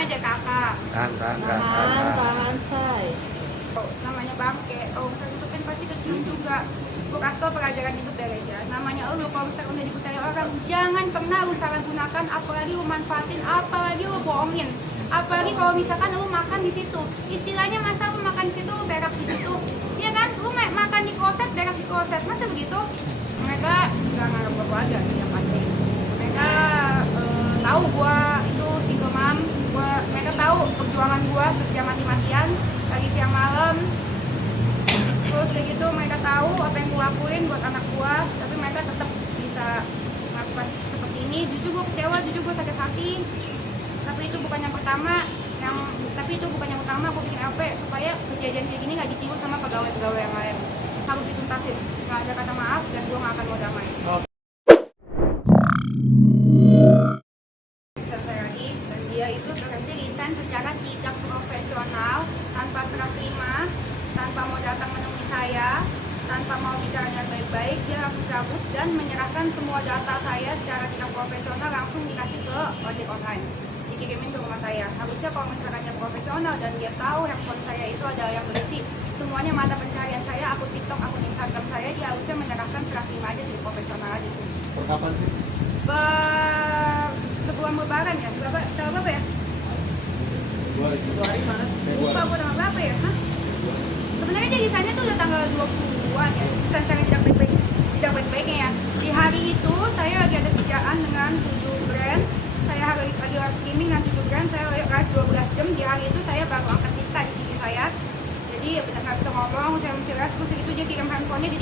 aja kakak. Tahan say. Namanya bangke, kalau misalnya itu kan pasti kecium juga. Gue kasih tau pelajaran hidup ya guys ya. Namanya lu kalau misalnya udah dipercaya orang, jangan pernah lu salah gunakan, apalagi lu manfaatin, apalagi lu bohongin. Apalagi kalau misalkan lu makan di situ, istilahnya masa lu makan di situ, lu berak di situ, ya kan? Lu makan di kloset, berak di kloset, masa begitu? Mereka nggak nganggap gue aja sih yang pasti. Mereka tahu gue itu single mom, mereka tahu perjuangan gue kerja mati-matian, pagi siang malam. Terus kayak gitu mereka tahu apa yang gue lakuin buat anak gue, tapi mereka tetap bisa melakukan seperti ini. Jujur gue kecewa, jujur gue sakit hati. Tapi itu bukan yang pertama, gue bikin LP supaya kejadian kayak gini nggak ditiru sama pegawai-pegawai yang lain. Harus dituntasin, nggak ada kata maaf dan gue nggak akan mau damai. Lagi, dan dia itu bekerja resign secara tidak profesional, tanpa serah terima, tanpa mau datang menemui saya, tanpa mau bicara dengan baik-baik. Dia langsung cabut dan menyerahkan semua data saya secara tidak profesional, langsung dikasih ke ojek online, dikirimin ke rumah saya. Harusnya kalau misalkan dia profesional dan dia tahu handphone saya itu ada yang berisi semuanya mata pencaharian saya, akun TikTok, akun Instagram saya, dia harusnya menyerahkan serah terima aja sih, profesional aja sih. Kapan sih? Sebelum lebaran ya, tanggal berapa ya? Februari mana? Lupa gue tanggal berapa ya? Hah? Sebenarnya dia desainnya tuh udah tanggal 20-an ya. Desain saya tidak baik-baiknya ya. Di hari itu saya lagi ada kerjaan dengan 7 brand. Saya lagi live streaming dengan 7 brand. Saya live 12 jam. Di hari itu saya baru angkat lista di TV saya. Jadi ya benar nggak bisa ngomong, saya mesti live. Terus itu dia kirim handphonenya.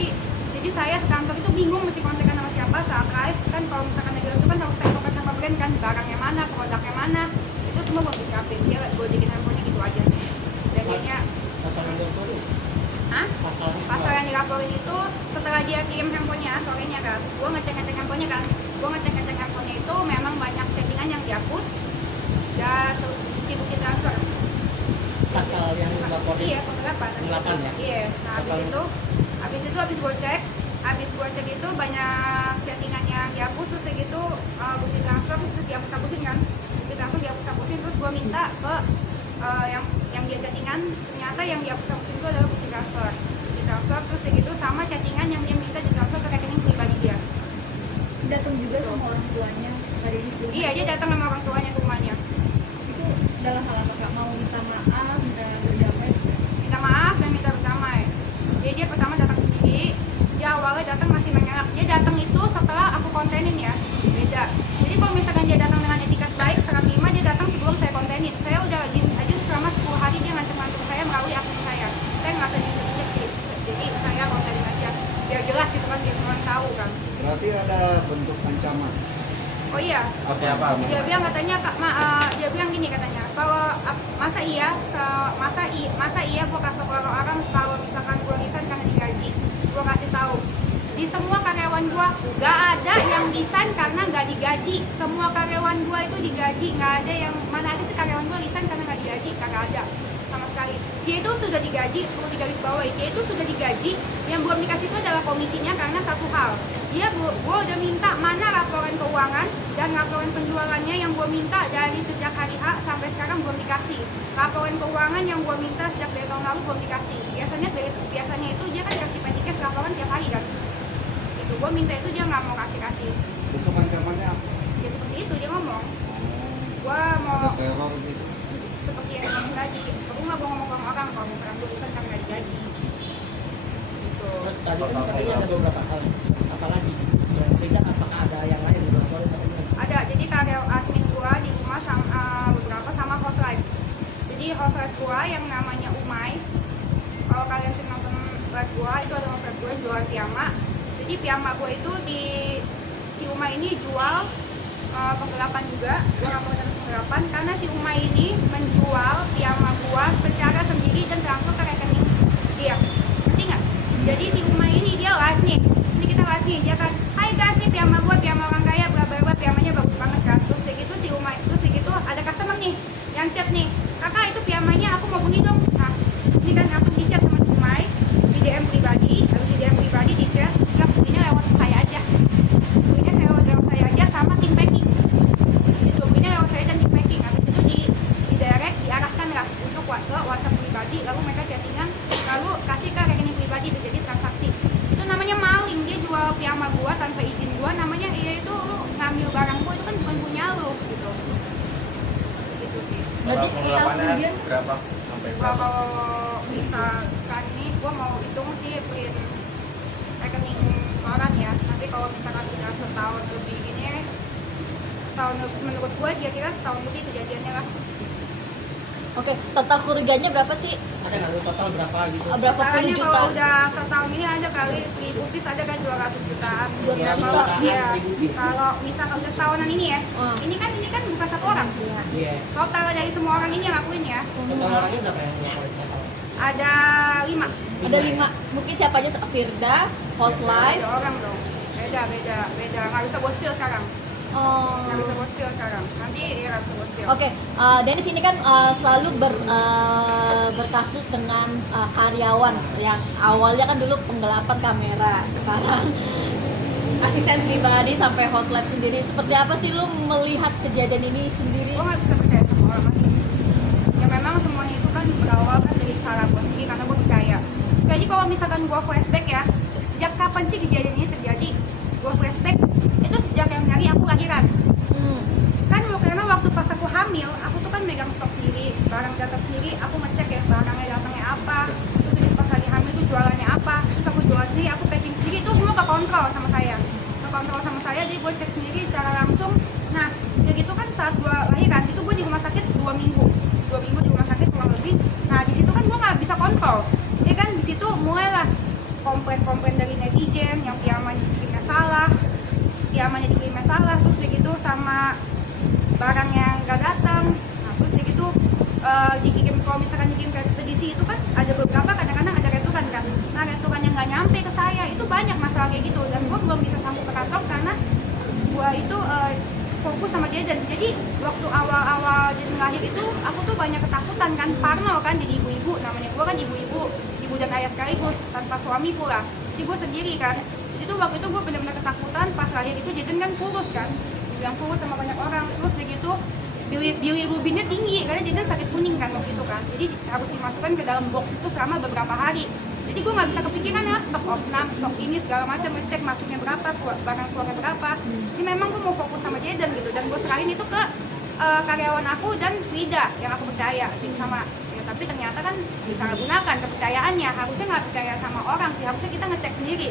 Jadi saya sekantor itu bingung mesti kontekan sama siapa saat live. Kan kalau misalkan lagi itu kan harus tektokan sama brand kan, barangnya mana, produknya mana, itu semua gue bisa siapin. Dia gue jadiin handphonenya gitu aja sih. Dan dia Pasaran dulu. Hah? Pasal yang dilaporin itu setelah dia kirim handphonenya sorenya kan, gue ngecek handphonenya itu memang banyak settingan yang dihapus dan bukti transfer. Pasal yang dilaporin? Iya, penggelapan. Ya? Iya, nah habis gue cek itu banyak settingan yang dihapus, terus kayak gitu bukti transfer terus dihapus-hapusin kan, bukti transfer dihapus-hapusin, terus gue minta ke yang dia chattingan, ternyata yang dihapus-hapusin itu adalah bukti transfer, terus kayak gitu sama chattingan yang dia minta ditransfer ke rekening pribadi dia. Datang juga sama orang tuanya pada di sebelumnya. Iya, dia datang sama orang tuanya ke rumahnya. Itu dalam hal apa kak? Mau minta maaf, minta berdamai? Minta maaf dan minta berdamai. Jadi dia pertama datang ke sini, dia awalnya datang masih mengelak. Dia datang itu setelah aku kontenin ya, beda. Jadi kalau misalkan dia datang dengan etikat baik, serah terima, dia datang sebelum saya kontenin. Saya udah diem aja selama 10 hari dia ngancem-ngancem saya melalui akun saya. Saya nggak sedikit sih, jadi saya kontenin aja. Biar jelas gitu kan, biar semua tahu kan. Berarti ada bentuk ancaman. Oh iya. Apa? Dia bilang katanya dia bilang gini katanya, kalau masa iya gue kasih ke orang kalau misalkan gue resign karena digaji. Gue kasih tahu di semua karyawan gue gak ada yang resign karena gak digaji. Semua karyawan gue itu digaji, nggak ada yang mana ada sih karyawan gue resign karena gak digaji, kagak ada sama sekali. Dia itu sudah digaji, perlu digaris bawahi, dia itu sudah digaji. Yang belum dikasih itu adalah komisinya karena satu hal, gue udah minta mana laporan keuangan dan laporan penjualannya yang gue minta dari sejak hari H sampai sekarang belum dikasih. Laporan keuangan yang gue minta sejak dari tahun lalu belum dikasih. Biasanya itu dia kan dikasih petikes laporan tiap hari kan. Itu gue minta itu dia nggak mau kasih. Bentuk ancamannya apa? Ya seperti itu dia ngomong. Gue mau Teror gitu. seperti yang ngomong tadi, aku nggak mau ngomong orang kalau misalkan gue bisa kan nggak digaji. Gitu. Terus tadi kan katanya ada beberapa hal, apalagi tidak apakah ada yang lain di luar atau Ada, jadi karyawan admin gua di rumah sama beberapa sama host live. Jadi host live gua yang namanya Umay, kalau kalian sering nonton live gua itu ada host live gua yang jual piyama. Jadi piyama gua itu si Umay ini jual penggelapan juga. Gua nggak mau terus penggelapan karena si Umay ini menjual piyama gua secara sendiri dan transfer ke rekening dia. Ngerti nggak? Jadi si Umay ini dia live nih. Ini kita live nih, dia kan, hai guys nih piyama gua, piyama orang kaya, bla bla bla, piyamanya bagus banget kan. Terus kayak gitu si Umay, terus kayak gitu ada customer nih yang chat nih, kakak itu piyamanya aku mau beli dong. Nah, ini kan langsung di chat sama si Umay, di DM pribadi, habis di DM pribadi di chat, bilang belinya lewat saya aja. Belinya lewat saya aja sama tim packing. Itu belinya lewat saya dan tim packing. Habis itu di pribadi, lalu mereka chattingan, lalu kasih ke rekening pribadi, jadi transaksi. Itu namanya maling, dia jual piyama gua tanpa izin gua, namanya iya itu lu ngambil barang gua, itu kan bukan punya lu gitu. Gitu sih. Berarti Kalau kita pengelapannya kemudian berapa sampai berapa? Kalau misalkan ini gua mau hitung sih print rekening orang ya, nanti kalau misalkan udah setahun lebih gini, menurut gua kira-kira setahun lebih kejadiannya lah. oke, total kerugiannya berapa sih? Ada nggak lu total berapa gitu? Berapa puluh Caranya juta? kalau udah setahun ini ada kali 1000 piece, ada kan 200 jutaan. 200 Ya, kalau jutaan, iya, 1000 piece. kalau misalkan udah setahunan ini ya, Hmm. ini kan bukan satu orang. Iya. Total dari semua orang ini yang lakuin ya, Total orangnya berapa yang ngelakuin total? ada 5. Ada 5. Mungkin siapa aja? Firda, Host Live. Beda orang dong. Beda. Nggak bisa gue spill sekarang. Oh. Nggak bisa gue spill sekarang. Nanti ya nggak bisa gue spill. Oke, Dennis ini kan selalu berkasus dengan karyawan yang awalnya kan dulu penggelapan kamera, sekarang asisten pribadi sampai host live sendiri. Seperti apa sih lu melihat kejadian ini sendiri? Gue nggak bisa percaya sama orang lagi. Ya memang semuanya itu kan berawal kan dari salah gue sendiri karena gue percaya. Jadi kalau misalkan gue flashback ya, sejak kapan sih kejadian ini terjadi? Gue flashback itu sejak yang nyari aku lahiran. Kan karena waktu pas aku hamil, aku tuh kan megang stok sendiri, barang datang sendiri, aku ngecek ya barangnya datangnya apa, terus jadi pas lagi hamil tuh jualannya apa, terus aku jual sendiri, aku packing sendiri, itu semua kekontrol sama saya. Kekontrol sama saya, jadi gue cek sendiri secara langsung. Nah, udah gitu kan saat gue lahiran, itu gue di rumah sakit 2 minggu. 2 minggu di rumah sakit kurang lebih. Nah, di situ kan gue nggak bisa kontrol. Ya kan, di situ mulailah komplain-komplain dari netizen yang piyamanya dikirimnya salah, terus begitu sama barang yang nggak datang. Nah, terus begitu dikirim, kalau misalkan dikirim ke ekspedisi itu kan ada beberapa kadang-kadang ada returan kan. Nah, returan yang nggak nyampe ke saya itu banyak masalah kayak gitu, dan gue belum bisa sambung ke kantor karena gue itu fokus sama Jaden. Jadi waktu awal-awal Jaden lahir itu aku tuh banyak ketakutan kan, parno kan, jadi ibu-ibu, namanya gue kan ibu dan ayah sekaligus tanpa suami pula, jadi gue sendiri kan. Jadi tuh waktu itu gue benar-benar ketakutan. Pas lahir itu Jaden kan kurus kan, dibilang kurus sama banyak orang, terus begitu bilirubinnya tinggi karena Jaden sakit kuning kan waktu itu kan, jadi harus dimasukkan ke dalam box itu selama beberapa hari. Jadi gue nggak bisa kepikiran ya stok opnam, stok ini segala macam, ngecek masuknya berapa, barang keluarnya berapa. Jadi memang gue mau fokus sama Jaden gitu, dan gue serahin itu ke karyawan aku dan Frida yang aku percaya sih sama ya, tapi ternyata kan disalahgunakan kepercayaannya. Harusnya nggak percaya sama orang sih, harusnya kita ngecek sendiri.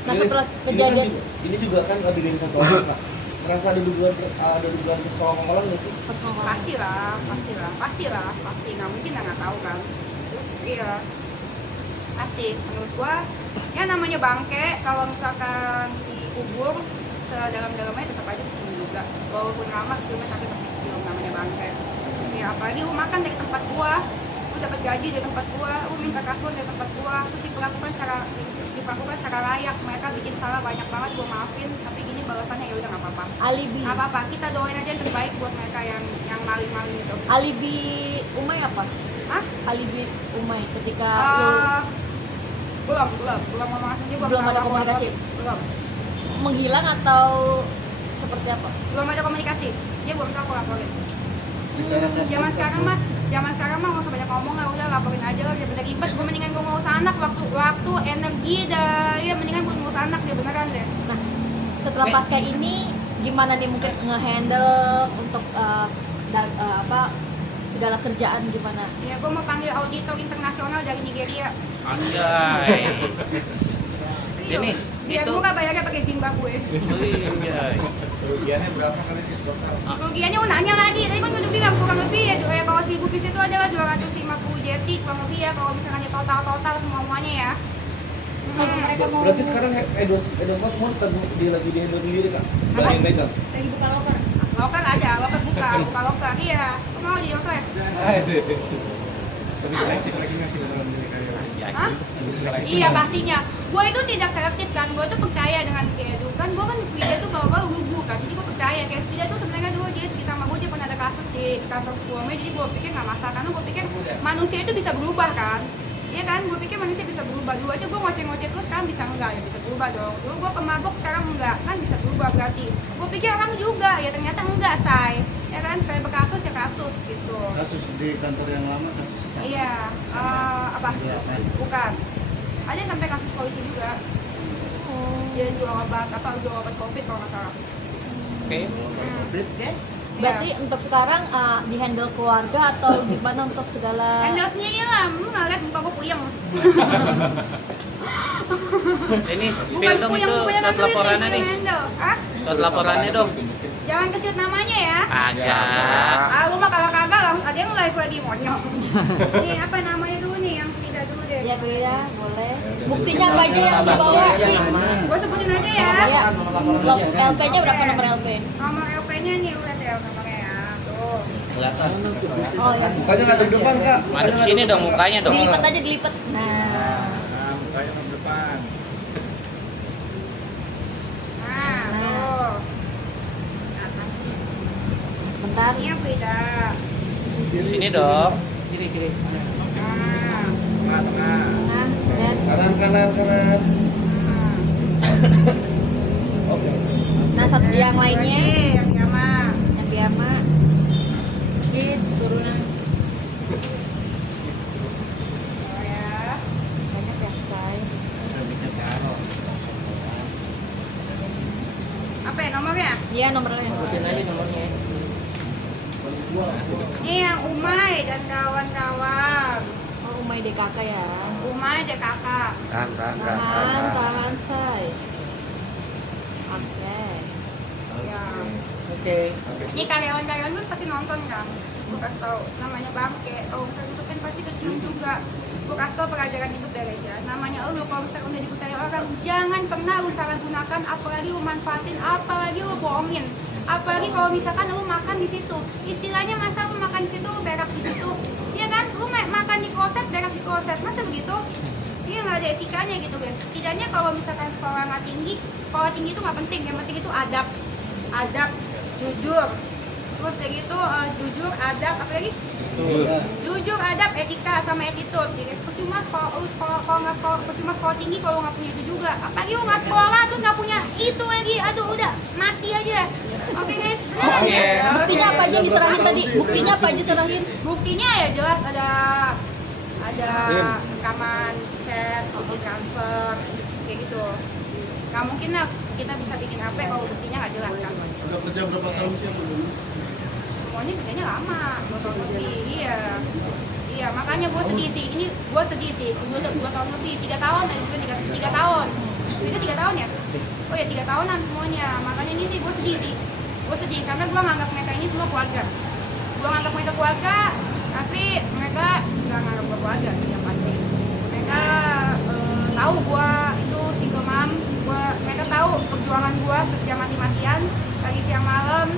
Nah, setelah kejadian ini juga kan lebih dari satu orang, Kak. Merasa ada dugaan persekongkolan nggak sih? Pastilah, pasti nggak mungkin nggak tahu kan. Terus iya, pasti menurut gua ya namanya bangke, kalau misalkan dikubur sedalam-dalamnya tetap aja kecil juga, walaupun lama cuma sakit kecil, namanya bangke. Ya apalagi lu makan dari tempat gua, lu dapat gaji dari tempat gua, lu minta kasbon dari tempat gua, terus diperlakukan secara layak. Mereka bikin salah banyak banget, gua maafin, tapi gini balasannya ya udah nggak apa-apa. alibi. Nggak apa-apa, kita doain aja yang terbaik buat mereka yang maling-maling itu. Alibi Umay apa? Hah? Alibi Umay ketika lu Belum ngomong langsung juga, Belum ada komunikasi? Belum menghilang atau seperti apa? ada komunikasi, dia belum tahu aku laporin. Zaman sekarang mah nggak usah banyak ngomong lah, udah laporin aja lah, daripada ribet. Gue mendingan gue ngurus anak, waktu energi dah, ya mendingan gue ngurus anak deh, beneran deh. Nah, setelah pasca ini gimana nih mungkin nge-handle untuk segala kerjaan gimana? Ya gue mau panggil auditor internasional dari Nigeria. Anjay. Dennis, Biar itu gue gak bayarnya pakai Zimbabwe. Anjay. Kerugiannya berapa kali di total? Kerugiannya nanya lagi, tadi kan udah bilang kurang lebih ya, kalau 1000 piece itu adalah 250 jeti kurang lebih ya, kalau misalnya total semuanya ya. Mereka mau Berarti sekarang Edos Mas semua lagi di Edos sendiri, Kak? Nggak ada yang megang? lagi buka loker. Loker ada, loker buka loker, iya. Kok mau di Yosef? Tapi selektif lagi ngasih dalam diri karyawan. Hah? Iya pastinya. Gue itu tidak selektif kan, gue tuh percaya dengan kayak itu kan. Gue kan Frida tuh bawa lugu kan, jadi gue percaya kayak Frida tuh sebenarnya dulu dia cerita sama gue, dia pernah ada kasus di kantor sebelumnya, jadi gue pikir nggak masalah karena gue pikir manusia itu bisa berubah kan. Iya kan, gue pikir manusia bisa berubah. Dulu aja gue ngoceh-ngoceh terus, sekarang bisa enggak, ya bisa berubah dong. Dulu gue pemabuk, sekarang enggak, kan bisa berubah berarti. Gue pikir orang juga, ya ternyata enggak, say. ya kan, sekali berkasus ya kasus gitu. Kasus di kantor yang lama, kasus apa? Iya, apa? Bukan. Ada yang sampai kasus polisi juga. Dia jual obat COVID kalau nggak salah. Oke. Covid? Iya. Berarti untuk sekarang di handle keluarga atau gimana untuk segala handle sendiri lah, lu nggak lihat muka gue puyeng. Denis, spill dong itu surat laporannya nih. Hah? Surat laporannya dong. Jangan kesut namanya ya. Agak. Ah, lu mah kagak langsung ada yang live lagi monyong. Nih apa namanya dulu nih yang tidak dulu deh. ya Frida, boleh. Buktinya apa aja yang dibawa? Gue sebutin aja ya. Ya, LP-nya berapa nomor LP? Nomor LP-nya nih lu lihat ya nomornya ya. Tuh. Kelihatan. Oh ya. Mukanya nggak di depan kak. Madep sini dong mukanya dong. Dilipat aja dilipat. Nah, Nah, mukanya ke depan. Nah, tuh. Apa sih? bentar. Ini yang beda. Sini dong. Kiri. Nah. Tengah. Nah, dan Kanan. Nah. Oke. nah satu yang lainnya Lagi, yang Yama. yang piyama. Bis turunan Oh ya. banyak ya say. Apa ya nomornya? Iya nomornya. Sebutin aja nomornya. Ini yang Umay dan kawan-kawan. Oh Umay DKK ya. Umay aja kakak. Tahan say. Oke. Ya. Oke. Ini karyawan-karyawan gue pasti nonton kan. Gue kasih tau namanya Bangke. Kalau misalnya itu kan pasti kecium juga. Gue kasih tau pelajaran itu beres ya. Namanya lu kalau misalnya udah dipercaya orang, jangan pernah lu salah gunakan, apalagi lu manfaatin, apalagi lu bohongin. Apalagi kalau misalkan lu makan di situ, istilahnya masa lu makan di situ, lu berak di situ, iya kan? Lu makan di kloset, berak di kloset, masa begitu? Iya nggak ada etikanya gitu guys. Setidaknya kalau misalkan sekolah nggak tinggi, sekolah tinggi itu nggak penting, yang penting itu adab, jujur, terus kayak gitu jujur, adab, apa lagi? Jujur, adab, etika, sama attitude. Jadi percuma percuma sekolah tinggi kalau nggak punya itu juga. Apalagi lu nggak sekolah terus nggak punya itu lagi, aduh udah mati aja. Oke guys, beneran Oke. ya. Buktinya apa aja yang diserahin tadi? Buktinya apa aja diserahin? Buktinya ya jelas ada rekaman chat, oke transfer, kayak gitu. Nggak mungkin lah kita bisa bikin HP kalau buktinya nggak jelas kan. Udah kerja berapa tahun sih aku dulu? Semuanya kerjanya lama, 2 tahun lebih. Iya, makanya gue sedih sih. Ini gue sedih sih. 2 tahun lebih, 3 tahun, 3 tahun. Itu 3 tahun ya? Oh ya 3 tahunan semuanya. Makanya ini sih gue sedih sih. Gue sedih karena gue nganggap mereka ini semua keluarga. Gue nganggap mereka keluarga, tapi mereka nggak nganggap gue keluarga sih yang pasti. Mereka tahu gue itu single mom. Mereka tahu perjuangan gue kerja mati-matian pagi siang malam.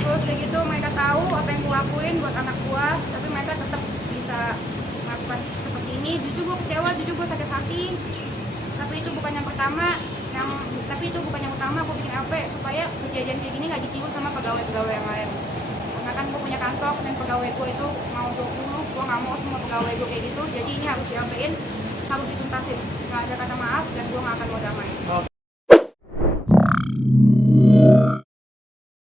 Terus kayak gitu mereka tahu apa yang gue lakuin buat anak gue, tapi mereka tetap bisa melakukan seperti ini. Jujur gue kecewa, jujur gue sakit hati. Tapi itu bukan yang pertama, gue bikin LP supaya kejadian kayak gini nggak ditiru sama pegawai-pegawai yang lain. Karena kan gue punya kantor dan pegawai gue itu mau 20, gue nggak mau semua pegawai gue kayak gitu. Jadi ini harus di LP-in, harus dituntasin. Nggak ada kata maaf dan gue nggak akan mau damai.